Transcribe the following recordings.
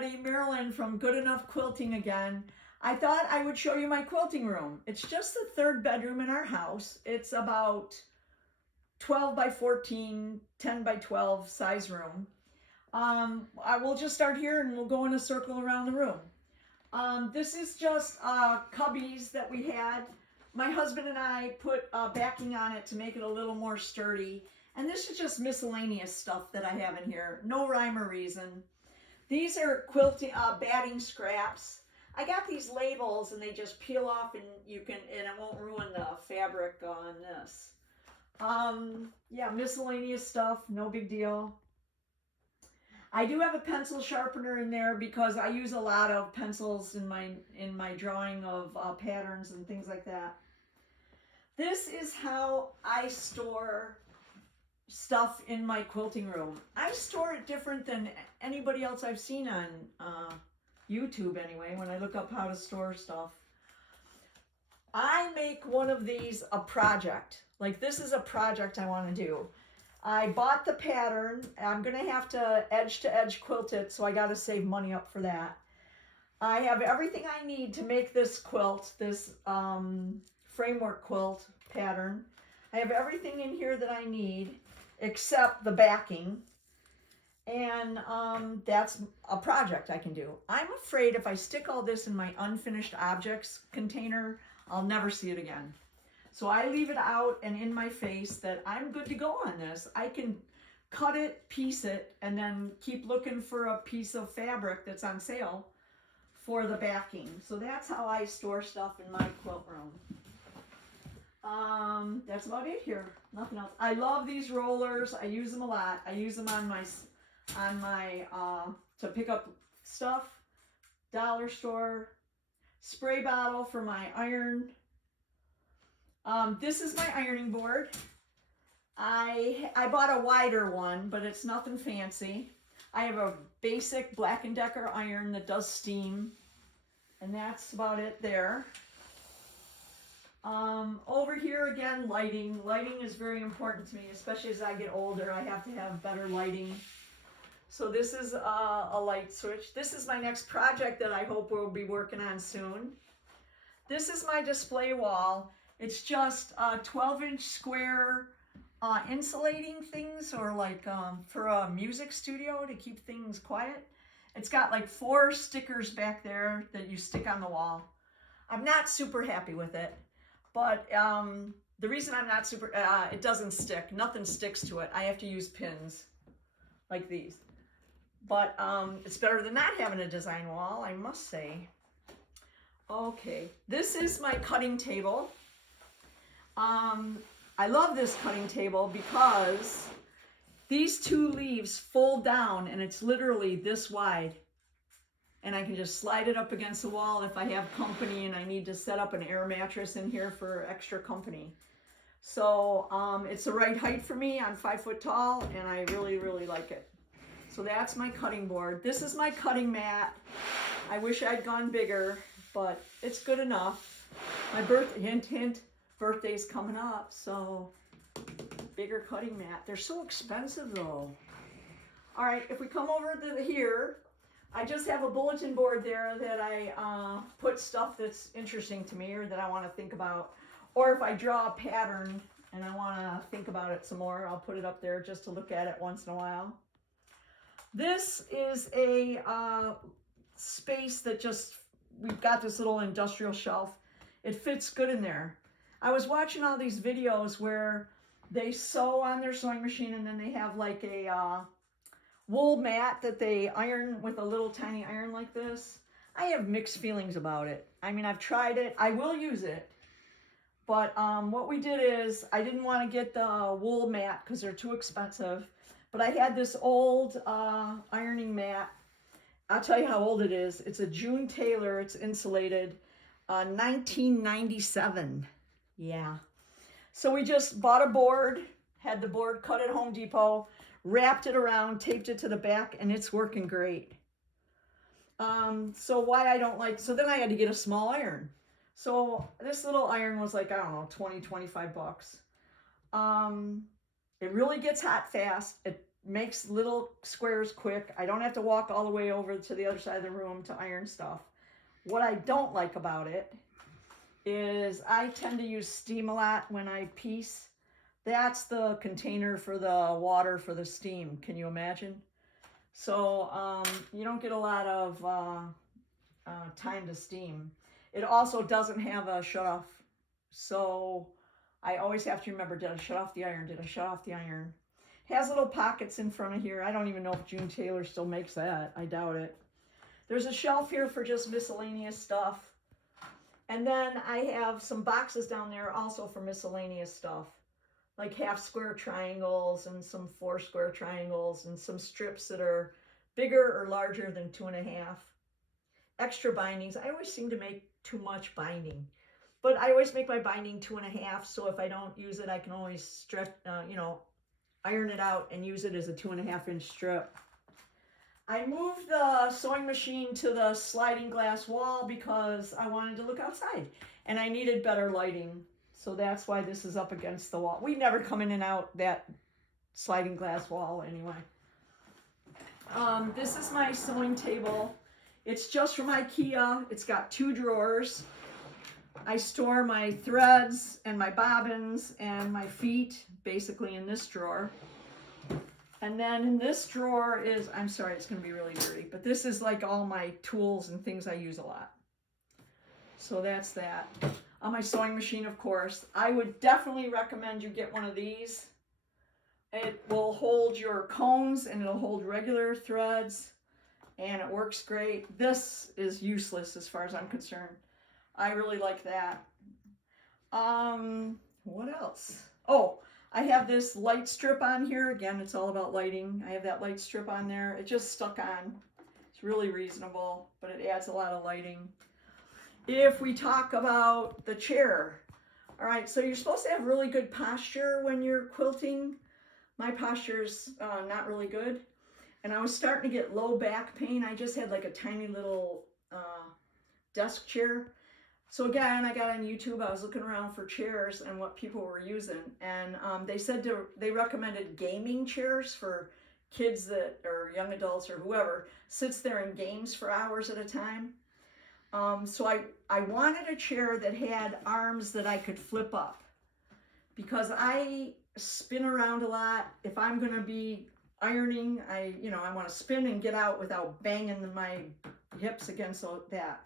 Marilyn from Good Enough Quilting again. I thought I would show you my quilting room. It's just the third bedroom in our house. It's about 12 by 14, 10 by 12 size room. I will just start here and we'll go in a circle around the room. This is just cubbies that we had. My husband and I put backing on it to make it a little more sturdy. And this is just miscellaneous stuff that I have in here. No rhyme or reason. These are quilting, batting scraps. I got these labels and they just peel off and and it won't ruin the fabric on this. Yeah, miscellaneous stuff, no big deal. I do have a pencil sharpener in there because I use a lot of pencils in my drawing of patterns and things like that. This is how I store stuff in my quilting room. I store it different than anybody else I've seen on YouTube anyway, when I look up how to store stuff. I make one of these a project. Like this is a project I want to do. I bought the pattern. I'm going to have to edge quilt it, so I got to save money up for that. I have everything I need to make this quilt, this framework quilt pattern. I have everything in here that I need except the backing. And that's a project I can do. I'm afraid if I stick all this in my unfinished objects container, I'll never see it again. So I leave it out and in my face that I'm good to go on this. I can cut it, piece it, and then keep looking for a piece of fabric that's on sale for the backing. So that's how I store stuff in my quilt room. That's about it here. Nothing else. I love these rollers. I use them a lot. I use them on my to pick up stuff. Dollar store. Spray bottle for my iron. This is my ironing board. I bought a wider one, but it's nothing fancy. I have a basic Black & Decker iron that does steam. And that's about it there. Over here again, lighting. Lighting is very important to me, especially as I get older. I have to have better lighting. So this is a light switch. This is my next project that I hope we'll be working on soon. This is my display wall. It's just 12-inch square insulating things, or like for a music studio to keep things quiet. It's got like 4 stickers back there that you stick on the wall. I'm not super happy with it. But the reason I'm not super, it doesn't stick. Nothing sticks to it. I have to use pins like these. But it's better than not having a design wall, I must say. Okay, this is my cutting table. I love this cutting table because these 2 leaves fold down and it's literally this wide. And I can just slide it up against the wall if I have company and I need to set up an air mattress in here for extra company. So it's the right height for me. I'm 5 foot tall and I really, really like it. So that's my cutting board. This is my cutting mat. I wish I'd gone bigger, but it's good enough. My birthday, hint, hint, birthday's coming up, so bigger cutting mat. They're so expensive though. All right, if we come over to here, I just have a bulletin board there that I put stuff that's interesting to me or that I want to think about. Or if I draw a pattern and I want to think about it some more, I'll put it up there just to look at it once in a while. This is a space that we've got this little industrial shelf. It fits good in there. I was watching all these videos where they sew on their sewing machine and then they have like a wool mat that they iron with a little tiny iron like this. I have mixed feelings about it. I mean, I've tried it. I will use it. But what we did is, I didn't want to get the wool mat because they're too expensive. But I had this old ironing mat. I'll tell you how old it is. It's a June Taylor. It's insulated. 1997. Yeah. So we just bought a board, had the board cut at Home Depot, wrapped it around, taped it to the back, and it's working great. So why I don't like, so then I had to get a small iron. So this little iron was like, I don't know, 20, 25 bucks. It really gets hot fast. It makes little squares quick. I don't have to walk all the way over to the other side of the room to iron stuff. What I don't like about it is I tend to use steam a lot when I piece. That's the container for the water for the steam. Can you imagine? So you don't get a lot of time to steam. It also doesn't have a shut off. So I always have to remember, did I shut off the iron? Did I shut off the iron? It has little pockets in front of here. I don't even know if June Taylor still makes that. I doubt it. There's a shelf here for just miscellaneous stuff. And then I have some boxes down there also for miscellaneous stuff, like half square triangles and some 4 square triangles and some strips that are bigger or larger than 2.5. Extra bindings. I always seem to make too much binding, but I always make my binding 2.5. So if I don't use it, I can always stretch, iron it out and use it as a 2.5-inch strip. I moved the sewing machine to the sliding glass wall because I wanted to look outside and I needed better lighting. So that's why this is up against the wall. We never come in and out that sliding glass wall anyway. This is my sewing table. It's just from IKEA. It's got 2 drawers. I store my threads and my bobbins and my feet basically in this drawer. And then in this drawer is, I'm sorry, it's going to be really dirty, but this is like all my tools and things I use a lot. So that's that. On my sewing machine, of course, I would definitely recommend you get one of these. It will hold your cones and it'll hold regular threads and it works great. This is useless as far as I'm concerned. I really like that. What else? Oh, I have this light strip on here. Again, it's all about lighting. I have that light strip on there. It just stuck on. It's really reasonable, but it adds a lot of lighting. If we talk about the chair, all right, so you're supposed to have really good posture when you're quilting. My posture's not really good. And I was starting to get low back pain. I just had like a tiny little desk chair. So again, I got on YouTube, I was looking around for chairs and what people were using. And they recommended gaming chairs for kids that, or young adults or whoever, sits there and games for hours at a time. So I wanted a chair that had arms that I could flip up. Because I spin around a lot. If I'm going to be ironing, I want to spin and get out without banging my hips against that.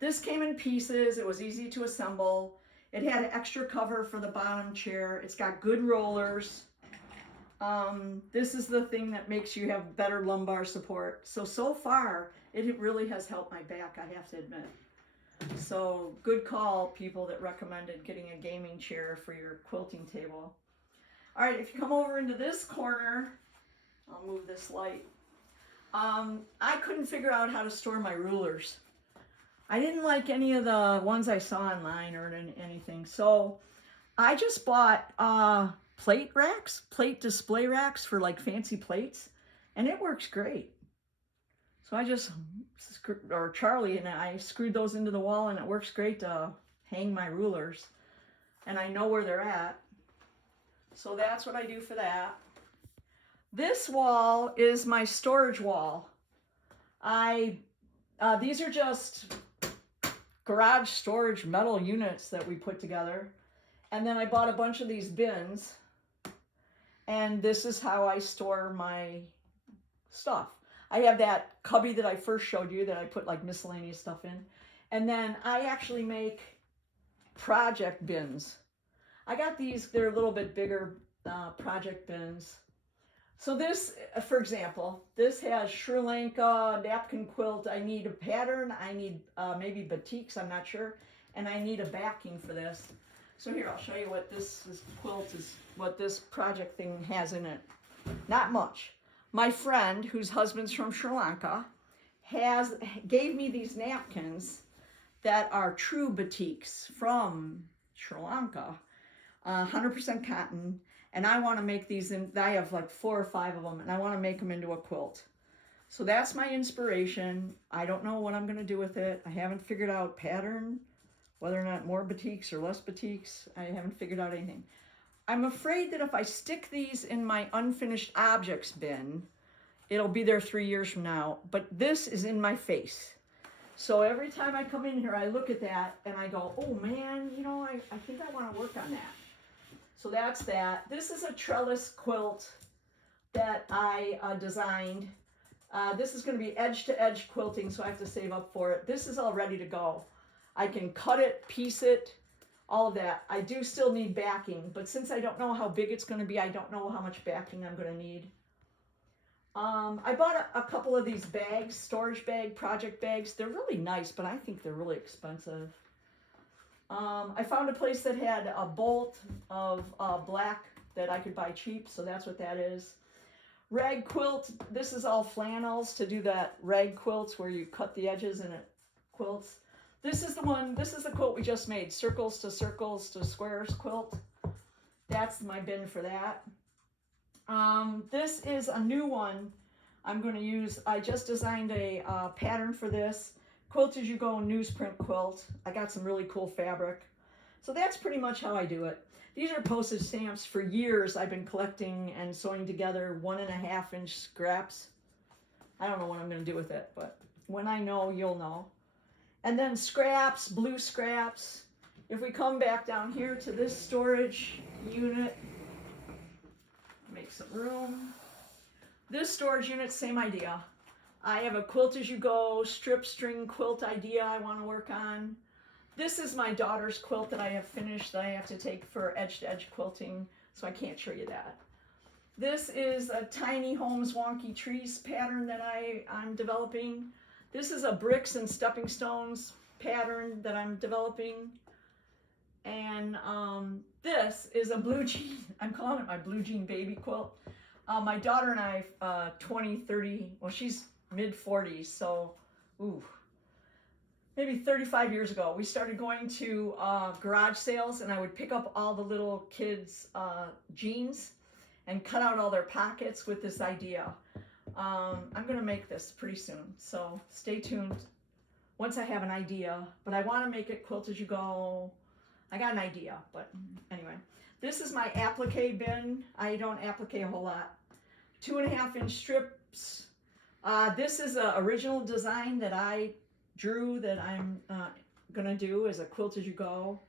This came in pieces. It was easy to assemble. It had an extra cover for the bottom chair. It's got good rollers. This is the thing that makes you have better lumbar support. So far, it really has helped my back, I have to admit. So good call, people that recommended getting a gaming chair for your quilting table. All right, if you come over into this corner, I'll move this light. I couldn't figure out how to store my rulers. I didn't like any of the ones I saw online or anything. So I just bought plate display racks for like fancy plates, and it works great. So I just, Charlie and I screwed those into the wall, and it works great to hang my rulers. And I know where they're at. So that's what I do for that. This wall is my storage wall. These are just garage storage metal units that we put together. And then I bought a bunch of these bins. And this is how I store my stuff. I have that cubby that I first showed you that I put like miscellaneous stuff in. And then I actually make project bins. I got these, they're a little bit bigger project bins. So this, for example, this has Sri Lanka napkin quilt. I need a pattern. I need maybe batiks, I'm not sure. And I need a backing for this. So here, I'll show you what this quilt is, what this project thing has in it. Not much. My friend, whose husband's from Sri Lanka, gave me these napkins that are true batiks from Sri Lanka, 100% cotton. And I want to make these, I have like 4 or 5 of them, and I want to make them into a quilt. So that's my inspiration. I don't know what I'm going to do with it. I haven't figured out pattern, whether or not more batiks or less batiks. I haven't figured out anything. I'm afraid that if I stick these in my unfinished objects bin, it'll be there 3 years from now, but this is in my face. So every time I come in here, I look at that and I go, oh man, you know, I think I want to work on that. So that's that. This is a trellis quilt that I designed. This is going to be edge-to-edge quilting, so I have to save up for it. This is all ready to go. I can cut it, piece it, all of that. I do still need backing, but since I don't know how big it's going to be, I don't know how much backing I'm going to need. I bought a couple of these bags, storage bag, project bags. They're really nice, but I think they're really expensive. I found a place that had a bolt of black that I could buy cheap, so that's what that is. Rag quilt, this is all flannels to do that rag quilts where you cut the edges and it quilts. This is the quilt we just made, circles to squares quilt. That's my bin for that. This is a new one I'm going to use. I just designed a pattern for this. Quilt as you go newsprint quilt. I got some really cool fabric. So that's pretty much how I do it. These are postage stamps. For years I've been collecting and sewing together 1.5 inch scraps. I don't know what I'm going to do with it, but when I know, you'll know. And then scraps, blue scraps. If we come back down here to this storage unit, make some room. This storage unit, same idea. I have a quilt as you go strip string quilt idea I want to work on. This is my daughter's quilt that I have finished that I have to take for edge-to-edge quilting, so I can't show you that. This is a Tiny Homes Wonky Trees pattern that I'm developing. This is a bricks and stepping stones pattern that I'm developing. And this is a blue jean, I'm calling it my blue jean baby quilt. My daughter and I, 30, well, she's mid-40s, so, ooh, maybe 35 years ago, we started going to garage sales, and I would pick up all the little kids' jeans and cut out all their pockets with this idea. I'm going to make this pretty soon, so stay tuned once I have an idea, but I want to make it quilt as you go. I got an idea, but anyway. This is my applique bin. I don't applique a whole lot. 2.5 inch strips. This is an original design that I drew that I'm gonna do as a quilt as you go.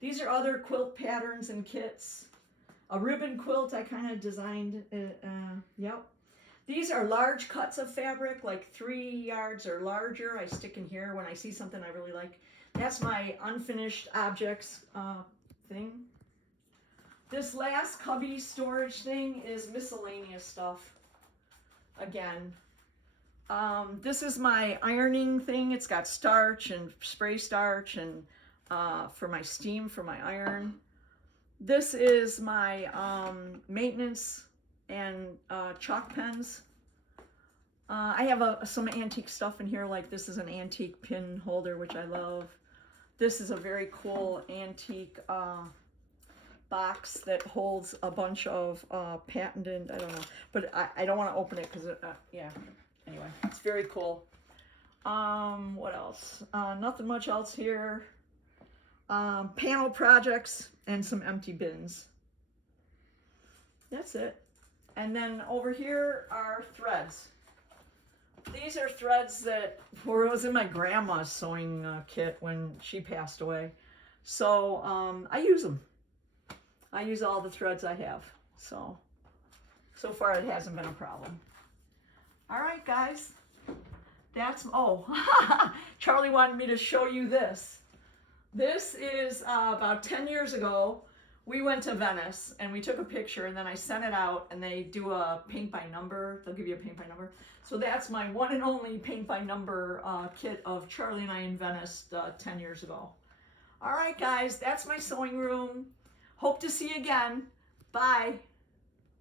These are other quilt patterns and kits. A ribbon quilt I kind of designed, yep. These are large cuts of fabric, like 3 yards or larger. I stick in here when I see something I really like. That's my unfinished objects thing. This last cubby storage thing is miscellaneous stuff. Again, this is my ironing thing. It's got starch and spray starch and for my steam for my iron. This is my maintenance and chalk pens. I have some antique stuff in here, like this is an antique pin holder, which I love. This is a very cool antique box that holds a bunch of patented, I don't know, but I don't want to open it because, yeah, anyway, it's very cool. What else? Nothing much else here. Panel projects and some empty bins. That's it. And then over here are threads. These are threads that was in my grandma's sewing kit when she passed away. So I use them. I use all the threads I have. So far it hasn't been a problem. All right, guys. That's, oh, Charlie wanted me to show you this. This is about 10 years ago. We went to Venice and we took a picture and then I sent it out and they do a paint by number. They'll give you a paint by number. So that's my one and only paint by number kit of Charlie and I in Venice 10 years ago. All right, guys, that's my sewing room. Hope to see you again. Bye.